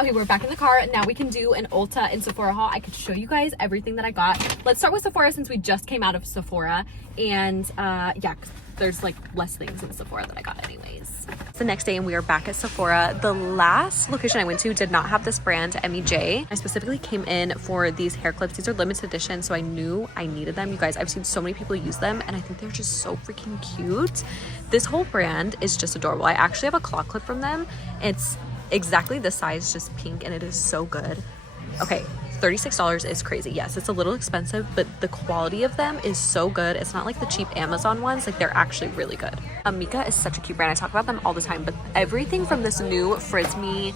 Okay, we're back in the car. Now we can do an Ulta and Sephora haul. I could show you guys everything that I got. Let's start with Sephora since we just came out of Sephora. And yeah, there's like less things in Sephora that I got anyways. It's the next day and we are back at Sephora. The last location I went to did not have this brand, MEJ. I specifically came in for these hair clips. These are limited edition, so I knew I needed them. You guys, I've seen so many people use them and I think they're just so freaking cute. This whole brand is just adorable. I actually have a claw clip from them. It's exactly the size, just pink, and it is so good. Okay, $36 is crazy. Yes, it's a little expensive, but the quality of them is so good. It's not like the cheap Amazon ones. Like, they're actually really good. Mika is such a cute brand. I talk about them all the time, but everything from this new Frisbee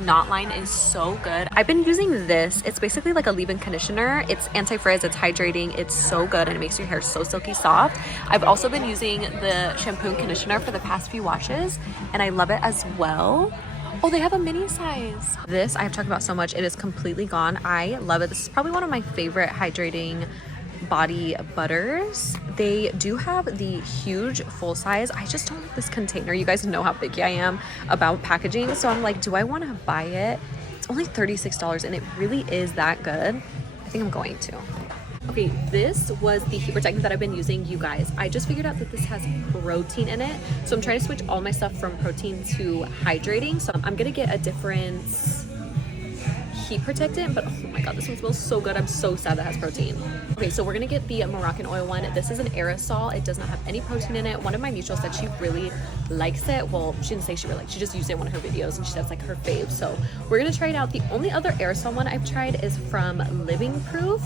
knot line is so good. I've been using this. It's basically like a leave-in conditioner. It's anti-frizz, it's hydrating, it's so good, and it makes your hair so silky soft. I've also been using the shampoo and conditioner for the past few washes, and I love it as well. Oh, they have a mini size. This I have talked about so much. It is completely gone. I love it. This is probably one of my favorite hydrating body butters. They do have the huge full size. I just don't like this container. You guys know how picky I am about packaging. So I'm like, do I want to buy it? It's only $36 and it really is that good. I think I'm going to. Okay, this was the heat protectant that I've been using, you guys. I just figured out that this has protein in it. So I'm trying to switch all my stuff from protein to hydrating. So I'm gonna get a different heat protectant, but oh my god, this one smells so good. I'm so sad that has protein. Okay, so we're gonna get the Moroccan oil one. This is an aerosol. It does not have any protein in it. One of my mutuals said she really likes it. Well, she didn't say she really likes it. She just used it in one of her videos and she says like her fave. So we're gonna try it out. The only other aerosol one I've tried is from Living Proof,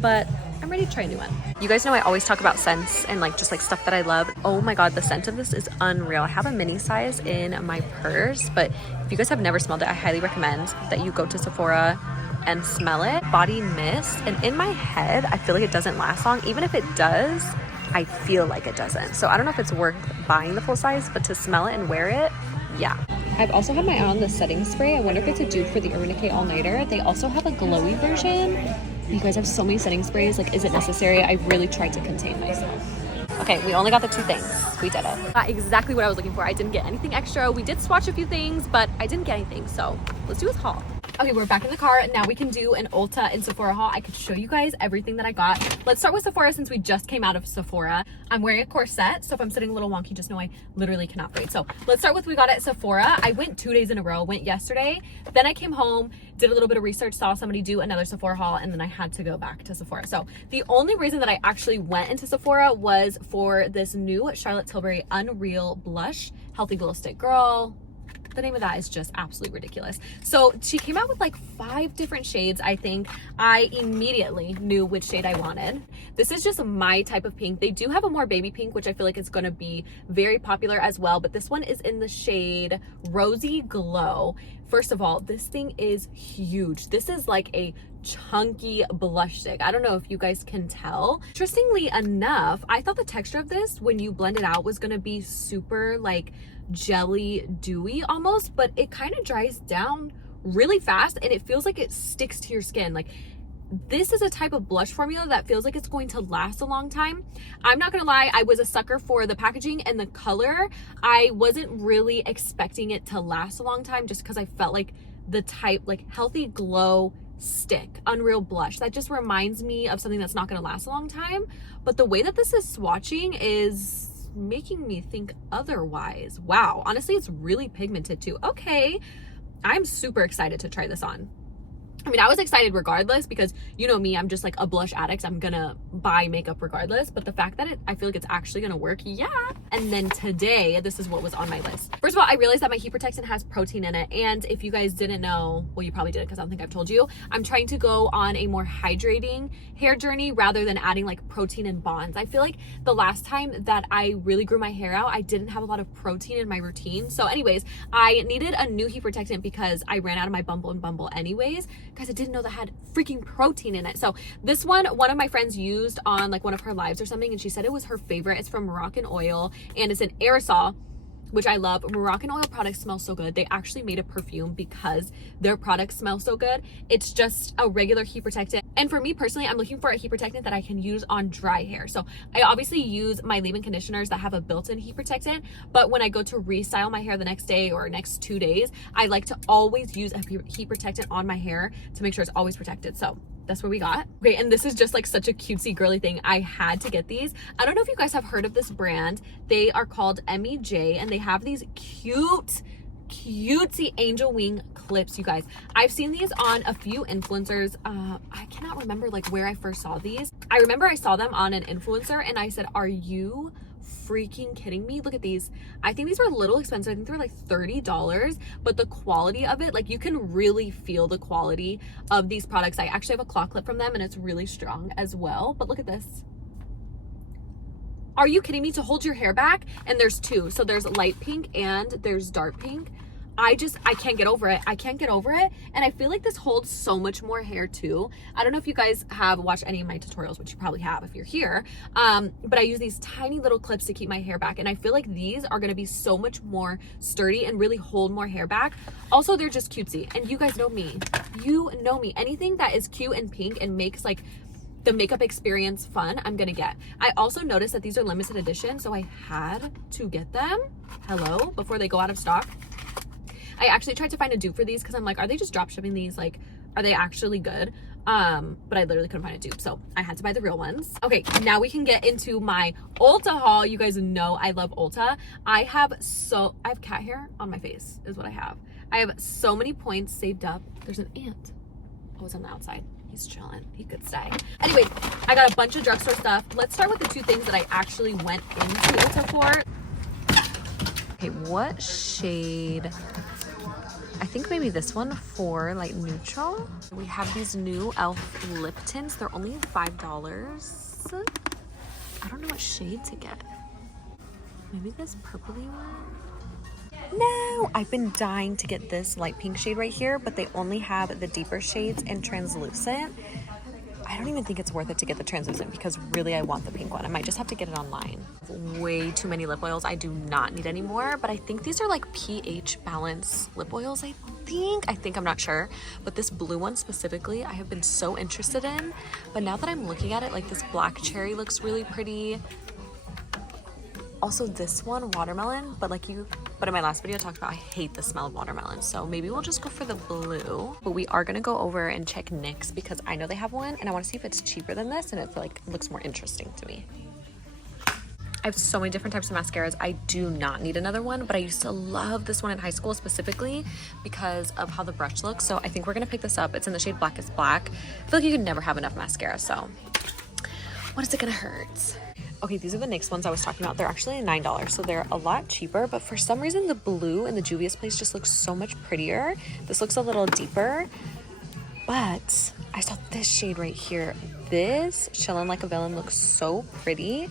but I'm ready to try a new one. You guys know I always talk about scents and like just like stuff that I love. Oh my god, the scent of this is unreal. I have a mini size in my purse, but if you guys have never smelled it, I highly recommend that you go to Sephora and smell it. Body mist, and in my head, I feel like it doesn't last long. Even if it does, I feel like it doesn't. So I don't know if it's worth buying the full size, but to smell it and wear it, yeah. I've also had my eye on the setting spray. I wonder if it's a dupe for the Urban Decay All Nighter. They also have a glowy version. You guys have so many setting sprays. Like, is it necessary? I really tried to contain myself. Okay, we only got the two things. We did it. Got exactly what I was looking for. I didn't get anything extra. We did swatch a few things, but I didn't get anything. So let's do this haul. Okay, we're back in the car. Now we can do an Ulta and Sephora haul. I could show you guys everything that I got. Let's start with Sephora since we just came out of Sephora. I'm wearing a corset, so if I'm sitting a little wonky, just know I literally cannot breathe. So let's start with what we got at Sephora. I went 2 days in a row. Went yesterday, then I came home, did a little bit of research, saw somebody do another Sephora haul, and then I had to go back to Sephora. So the only reason that I actually went into Sephora was for this new Charlotte Tilbury Unreal Blush Healthy Glow Stick. Girl, the name of that is just absolutely ridiculous. So she came out with like 5 different shades. I think I immediately knew which shade I wanted. This is just my type of pink. They do have a more baby pink, which I feel like is going to be very popular as well, but this one is in the shade Rosy Glow. First of all, this thing is huge. This is like a chunky blush stick. I don't know if you guys can tell. Interestingly enough, I thought the texture of this when you blend it out was going to be super like jelly dewy almost, but it kind of dries down really fast and it feels like it sticks to your skin. Like, this is a type of blush formula that feels like it's going to last a long time. I'm not gonna lie, I was a sucker for the packaging and the color. I wasn't really expecting it to last a long time just because I felt like the type, like Healthy Glow Stick Unreal Blush, that just reminds me of something that's not gonna last a long time. But the way that this is swatching is making me think otherwise. Wow, honestly, it's really pigmented too. Okay, I'm super excited to try this on. I mean, I was excited regardless because you know me, I'm just like a blush addict. I'm gonna buy makeup regardless, but the fact that I feel like it's actually gonna work, yeah. And then today, this is what was on my list. First of all, I realized that my heat protectant has protein in it, and if you guys didn't know, well, you probably didn't because I don't think I've told you, I'm trying to go on a more hydrating hair journey rather than adding like protein and bonds. I feel like the last time that I really grew my hair out, I didn't have a lot of protein in my routine. So anyways, I needed a new heat protectant because I ran out of my Bumble and Bumble anyways. Guys, I didn't know that had freaking protein in it. So this one of my friends used on like one of her lives or something, and she said it was her favorite. It's from Moroccan Oil and it's an aerosol. which I love. Moroccan oil products smell so good. They actually made a perfume because their products smell so good. It's just a regular heat protectant. And for me personally, I'm looking for a heat protectant that I can use on dry hair. So I obviously use my leave-in conditioners that have a built-in heat protectant, but when I go to restyle my hair the next day or next 2 days, I like to always use a heat protectant on my hair to make sure it's always protected. So that's what we got. Okay, and this is just like such a cutesy girly thing. I had to get these. I don't know if you guys have heard of this brand. They are called MEJ, and they have these cutesy angel wing clips, you guys. I've seen these on a few influencers. I cannot remember like where I first saw these. I remember I saw them on an influencer and I said, are you freaking kidding me? Look at these. I think these were a little expensive. I think they were like $30, but the quality of it, like you can really feel the quality of these products. I actually have a claw clip from them and it's really strong as well, but look at this. Are you kidding me? To hold your hair back, and there's two. So there's light pink and there's dark pink. I can't get over it. I can't get over it. And I feel like this holds so much more hair too. I don't know if you guys have watched any of my tutorials, which you probably have if you're here. But I use these tiny little clips to keep my hair back. And I feel like these are gonna be so much more sturdy and really hold more hair back. Also, they're just cutesy. And you guys know me. You know me. Anything that is cute and pink and makes like the makeup experience fun, I'm gonna get. I also noticed that these are limited edition, so I had to get them. Hello, before they go out of stock. I actually tried to find a dupe for these because I'm like, are they just drop shipping these? Like, are they actually good? But I literally couldn't find a dupe, so I had to buy the real ones. Okay, now we can get into my Ulta haul. You guys know I love Ulta. I have cat hair on my face is what I have. I have so many points saved up. There's an ant. Oh, it's on the outside. He's chilling. He could stay. Anyway, I got a bunch of drugstore stuff. Let's start with the two things that I actually went into Ulta for. Okay, what shade? I think maybe this one for light neutral. We have these new e.l.f. lip tints. They're only $5. I don't know what shade to get. Maybe this purpley one? No, I've been dying to get this light pink shade right here, but they only have the deeper shades and translucent. I don't even think it's worth it to get the translucent because really I want the pink one. I might just have to get it online. Way too many lip oils. I do not need any more, but I think these are like pH balance lip oils, I think. I'm not sure. But this blue one specifically, I have been so interested in. But now that I'm looking at it, like this black cherry looks really pretty. Also this one, watermelon, but in my last video I talked about I hate the smell of watermelon, so maybe we'll just go for the blue. But we are gonna go over and check NYX because I know they have one and I want to see if it's cheaper than this and it like looks more interesting to me. I have so many different types of mascaras. I do not need another one, but I used to love this one in high school specifically because of how the brush looks. So I think we're gonna pick this up. It's in the shade Black is Black. I feel like you can never have enough mascara, so what is it gonna hurt? Okay, these are the NYX ones I was talking about. They're actually $9, so they're a lot cheaper, but for some reason the blue in the Juvia's Place just looks so much prettier. This looks a little deeper, but I saw this shade right here. This Chillin' Like a Villain looks so pretty.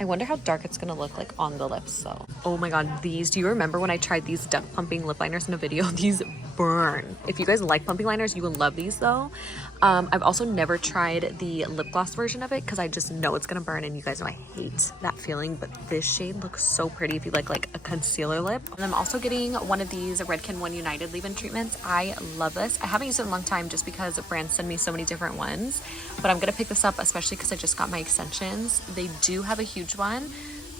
I wonder how dark it's gonna look like on the lips, so. Oh my God, these, do you remember when I tried these duck pumping lip liners in a video? These burn. If you guys like pumping liners, you will love these though. I've also never tried the lip gloss version of it because I just know it's gonna burn, and you guys know I hate that feeling, but this shade looks so pretty if you like a concealer lip. And I'm also getting one of these Redken One United leave-in treatments. I love this. I haven't used it in a long time just because brands send me so many different ones, but I'm gonna pick this up especially because I just got my extensions. They do have a huge one,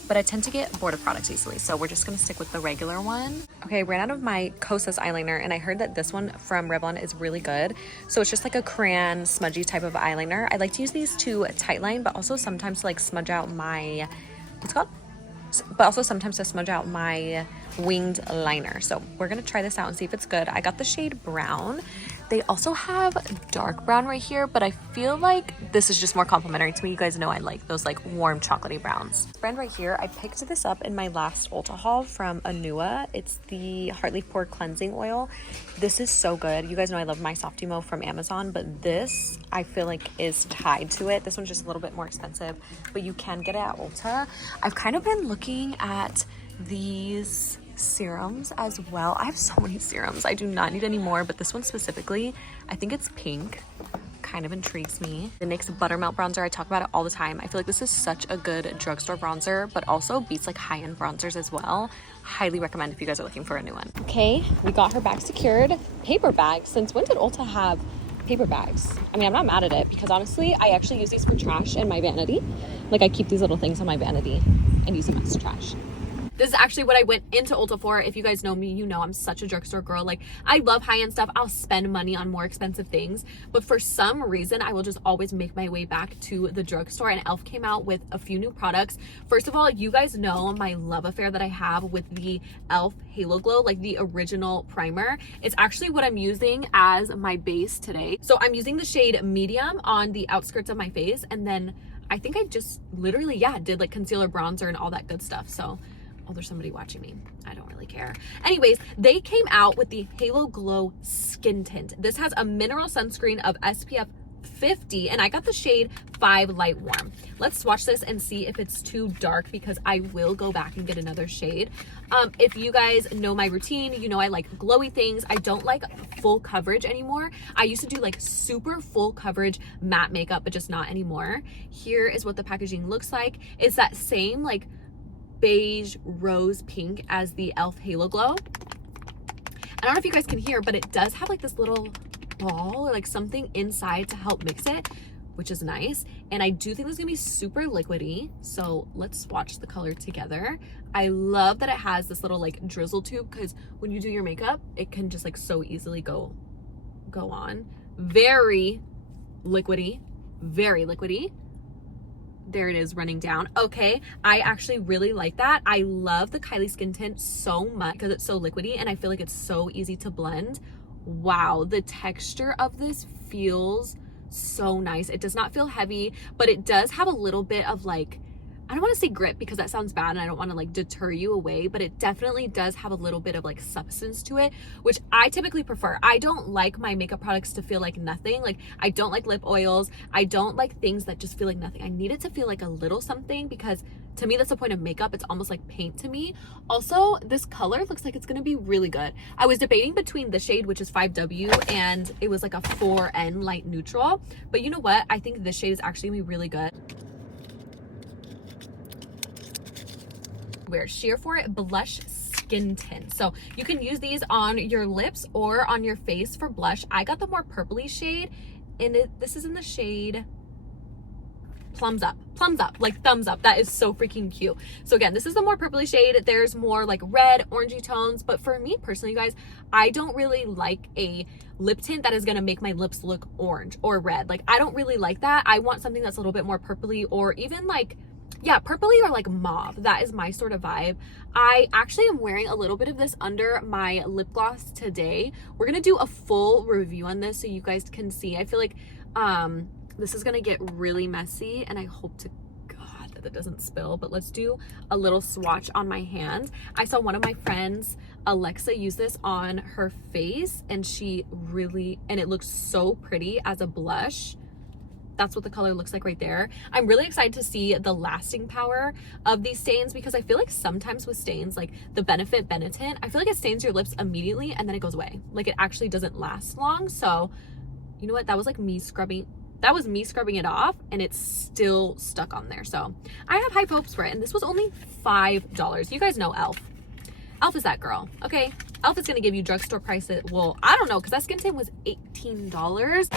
but I tend to get bored of products easily, so we're just gonna stick with the regular one. Okay, I ran out of my Kosas eyeliner, and I heard that this one from Revlon is really good. So it's just like a crayon, smudgy type of eyeliner. I like to use these to tightline, but also sometimes to like smudge out my, but also sometimes to smudge out my winged liner. So we're gonna try this out and see if it's good. I got the shade Brown. They also have dark brown right here, but I feel like this is just more complimentary to me. You guys know I like those like warm chocolatey browns. This brand right here, I picked this up in my last Ulta haul from Anua. It's the Heartleaf Pore Cleansing Oil. This is so good. You guys know I love my Softimo from Amazon, but this I feel like is tied to it. This one's just a little bit more expensive, but you can get it at Ulta. I've kind of been looking at these serums as well. I have so many serums. I do not need any more, but this one specifically, I think it's pink. kind of intrigues me. The NYX Buttermelt Bronzer, I talk about it all the time. I feel like this is such a good drugstore bronzer, but also beats like high-end bronzers as well. Highly recommend if you guys are looking for a new one. Okay, we got her bag secured. Paper bags. Since when did Ulta have paper bags? I mean, I'm not mad at it because honestly, I actually use these for trash in my vanity. Like I keep these little things on my vanity and use them as trash. This is actually what I went into Ulta for. If you guys know me, you know I'm such a drugstore girl. Like, I love high-end stuff. I'll spend money on more expensive things. But for some reason, I will just always make my way back to the drugstore. And e.l.f. came out with a few new products. First of all, you guys know my love affair that I have with the e.l.f. Halo Glow, like the original primer. It's actually what I'm using as my base today. So I'm using the shade Medium on the outskirts of my face. And then I think I just literally, yeah, did like concealer, bronzer, and all that good stuff. So... oh, there's somebody watching me. I don't really care. Anyways, they came out with the Halo Glow Skin Tint. This has a mineral sunscreen of SPF 50, and I got the shade 5 Light Warm. Let's swatch this and see if it's too dark because I will go back and get another shade. If you guys know my routine, you know I like glowy things. I don't like full coverage anymore. I used to do like super full coverage matte makeup, but just not anymore. Here is what the packaging looks like. It's that same like beige rose pink as the e.l.f. Halo Glow. I don't know if you guys can hear, but it does have like this little ball or like something inside to help mix it, which is nice. And I do think this is gonna be super liquidy. So let's swatch the color together. I love that it has this little like drizzle tube because when you do your makeup, it can just like so easily go on. Very liquidy, very liquidy. There it is running down. Okay, I actually really like that. I love the Kylie Skin Tint so much because it's so liquidy and I feel like it's so easy to blend. Wow, the texture of this feels so nice. It does not feel heavy, but it does have a little bit of like, I don't want to say grip because that sounds bad and I don't want to like deter you away, but it definitely does have a little bit of like substance to it, which I typically prefer. I don't like my makeup products to feel like nothing. Like I don't like lip oils. I don't like things that just feel like nothing. I need it to feel like a little something because to me, that's the point of makeup. It's almost like paint to me. Also, this color looks like it's going to be really good. I was debating between the shade, which is 5W, and it was like a 4N light neutral. But you know what? I think this shade is actually going to be really good. Wear Sheer For It Blush Skin Tint. So you can use these on your lips or on your face for blush. I got the more purpley shade, and this is in the shade Plums Up, like thumbs up. That is so freaking cute. So again, this is the more purpley shade. There's more like red, orangey tones, but for me personally, you guys, I don't really like a lip tint that is gonna make my lips look orange or red. Like I don't really like that. I want something that's a little bit more purpley or even like, yeah, purpley or like mauve. That is my sort of vibe. I actually am wearing a little bit of this under my lip gloss today. We're gonna do a full review on this so you guys can see. I feel like this is gonna get really messy and I hope to God that it doesn't spill, but let's do a little swatch on my hand. I saw one of my friends, Alexa, use this on her face and it looks so pretty as a blush. That's what the color looks like right there. I'm really excited to see the lasting power of these stains because I feel like sometimes with stains, like the Benefit Benetint, I feel like it stains your lips immediately and then it goes away. Like it actually doesn't last long. So you know what? That was me scrubbing it off and it's still stuck on there. So I have high hopes for it. And this was only $5. You guys know e.l.f. e.l.f. is that girl, okay? e.l.f. is gonna give you drugstore prices. Well, I don't know, because that skin tint was $18.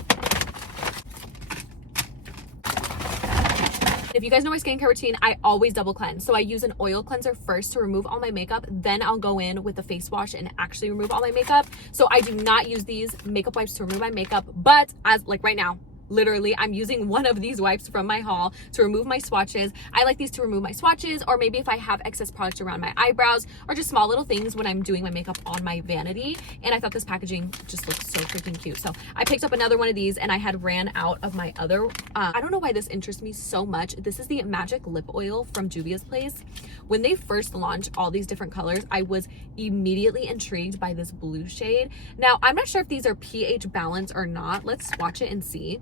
If you guys know my skincare routine, I always double cleanse. So I use an oil cleanser first to remove all my makeup. Then I'll go in with a face wash and actually remove all my makeup. So I do not use these makeup wipes to remove my makeup. But as like right now, literally, I'm using one of these wipes from my haul to remove my swatches. I like these to remove my swatches, or maybe if I have excess product around my eyebrows, or just small little things when I'm doing my makeup on my vanity. And I thought this packaging just looks so freaking cute. So I picked up another one of these and I had ran out of my other, I don't know why this interests me so much. This is the Magic Lip Oil from Juvia's Place. When they first launched all these different colors, I was immediately intrigued by this blue shade. Now, I'm not sure if these are pH balanced or not. Let's swatch it and see.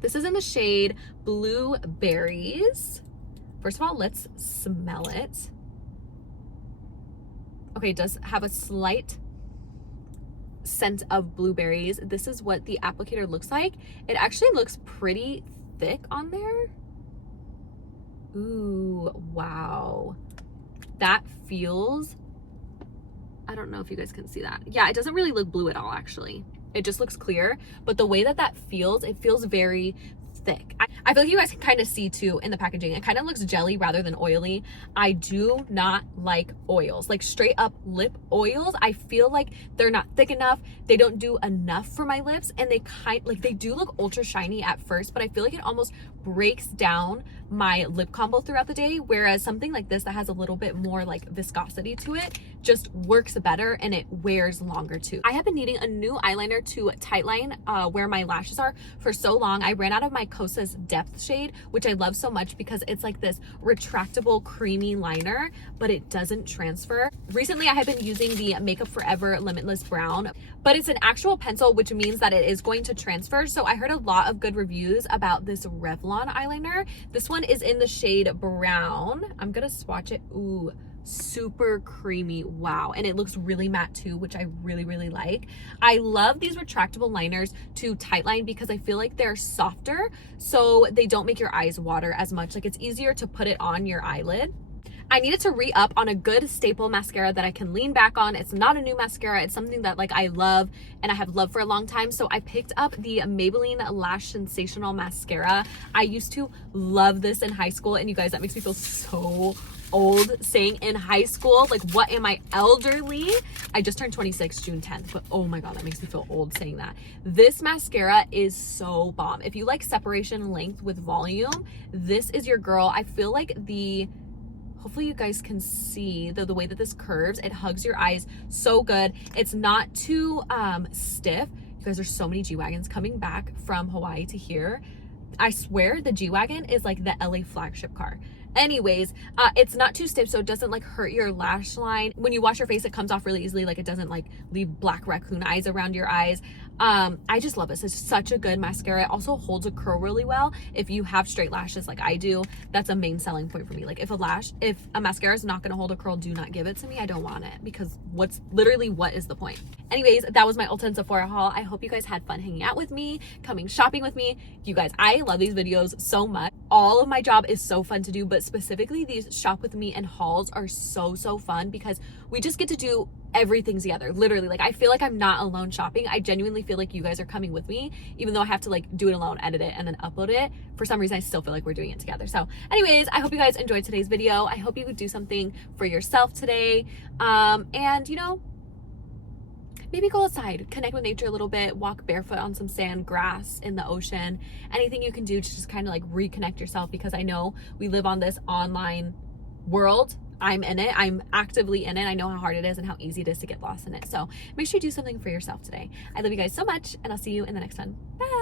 This is in the shade Blueberries. First of all, let's smell it. Okay, it does have a slight scent of blueberries. This is what the applicator looks like. It actually looks pretty thick on there. Ooh, wow. That feels, I don't know if you guys can see that. Yeah, it doesn't really look blue at all, actually. It just looks clear, but the way that that feels, it feels very thick. I feel like you guys can kind of see too in the packaging. It kind of looks jelly rather than oily. I do not like oils, like straight up lip oils. I feel like they're not thick enough. They don't do enough for my lips, and they do look ultra shiny at first, but I feel like it almost breaks down my lip combo throughout the day, whereas something like this that has a little bit more like viscosity to it just works better and it wears longer too. I have been needing a new eyeliner to tightline where my lashes are for so long. I ran out of my Kosas Depth shade, which I love so much because it's like this retractable creamy liner, but it doesn't transfer. Recently, I have been using the Makeup Forever Limitless Brown, but it's an actual pencil, which means that it is going to transfer. So I heard a lot of good reviews about this Revlon eyeliner. This one is in the shade brown. I'm gonna swatch it. Ooh, super creamy. Wow. And it looks really matte too, which I really like. I love these retractable liners to tightline because I feel like they're softer, so they don't make your eyes water as much. Like, it's easier to put it on your eyelid. I needed to re-up on a good staple mascara that I can lean back on. It's not a new mascara. It's something that like I love and I have loved for a long time. So I picked up the Maybelline Lash Sensational Mascara. I used to love this in high school, and you guys, that makes me feel so old saying in high school. Like, what am I, elderly? I just turned 26 June 10th, but oh my god, that makes me feel old saying that. This mascara is so bomb. If you like separation, length with volume, this is your girl. I feel like hopefully you guys can see the way that this curves. It hugs your eyes so good. It's not too stiff. You guys, there's so many G-Wagons coming back from Hawaii to here. I swear the G-Wagon is like the LA flagship car. Anyways, it's not too stiff, so it doesn't like hurt your lash line. When you wash your face, it comes off really easily. Like, it doesn't like leave black raccoon eyes around your eyes. I just love this. It's such a good mascara. It also holds a curl really well. If you have straight lashes like I do, that's a main selling point for me. Like, if a mascara is not going to hold a curl, do not give it to me. I don't want it, because what is the point? Anyways, that was my Ulta and Sephora haul. I hope you guys had fun hanging out with me, coming shopping with me. You guys, I love these videos so much. All of my job is so fun to do, but specifically these shop with me and hauls are so fun because we just get to do everything together. Literally, like, I feel like I'm not alone shopping. I genuinely feel like you guys are coming with me, even though I have to like do it alone, edit it, and then upload it. For some reason, I still feel like we're doing it together. So anyways, I hope you guys enjoyed today's video. I hope you would do something for yourself today. And you know, maybe go outside, connect with nature a little bit, walk barefoot on some sand, grass, in the ocean. Anything you can do to just kind of like reconnect yourself, because I know we live on this online world. I'm in it. I'm actively in it. I know how hard it is and how easy it is to get lost in it. So make sure you do something for yourself today. I love you guys so much, and I'll see you in the next one. Bye.